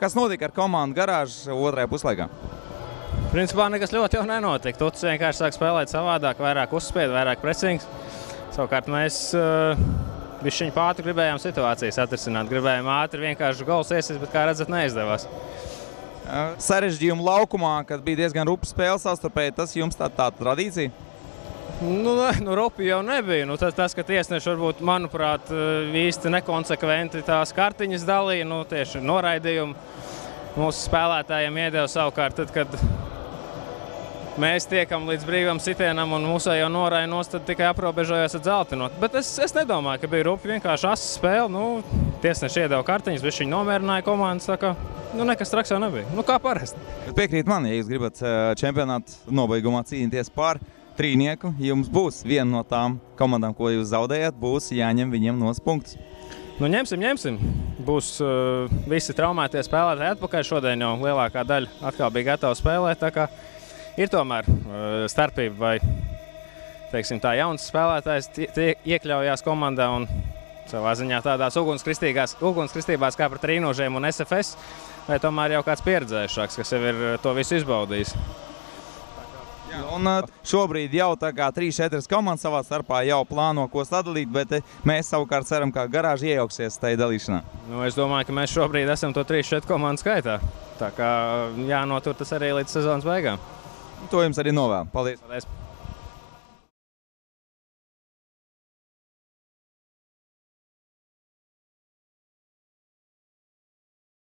Kas notika ar komandu Garāžu otrajā puslaikā? Principā nekas ļoti jau nenotika. Tuts vienkārši sāk spēlēt savādāk, vairāk uzspēd, vairāk presings. Savukārt mēs bišķiņ pātri gribējām situācijas atrisināt. Gribējām ātri vienkārši gols iesist, bet kā redzat, neizdevās. Sarežģījumu laukumā, kad bija diezgan rupa spēle savstarpēji, tas jums tāda tradīcija? Nu rupi jau nebija. Tas, ka tiesneši varbūt, manuprāt, īsti nekonsekventi tās kartiņas dalīja, tieši noraidījumu mūsu spēlētājiem iedeva savukārt, tad, kad mēs tiekam līdz brīvam sitienam un mūsējo noraida nost, tad tikai aprobežojās ar dzeltenot. Bet es nedomāju, ka bija rupi, vienkārši asa spēle. Tiesneši iedeva kartiņas, viņš viņu nomierināja komandas, tā kā nekas traks jau nebija. Kā parasti. Piekrīt man, ja jūs gribat čempionātu nobeigumā cīnīties par trīnieku, jums būs viena no tām komandām, ko jūs zaudējat, būs jāņem viņiem nos punktus. Ņemsim. Būs visi traumētie spēlētāji atpakaļ. Šodien jau lielākā daļa atkal bija gatava spēlēt, tā kā ir tomēr starpība, vai, teiksim tā, jauns spēlētājs iekļaujās komandā un savā ziņā tādās ugunskristībās kā pret Rīnožiem un SFS, vai tomēr jau kāds pieredzējušāks, kas jau ir to visu izbaudījis. Un šobrīd jau tā kā 3-4 komandas savā starpā jau plāno ko sadalīt, bet mēs savukārt ceram, ka Garāža iejauksies tajā dalīšanā. Es domāju, ka mēs šobrīd esam to 3-4 komandu skaitā. Tā kā jānotur tas arī līdz sezonas beigām. To jums arī novēlu. Paldies! Paldies.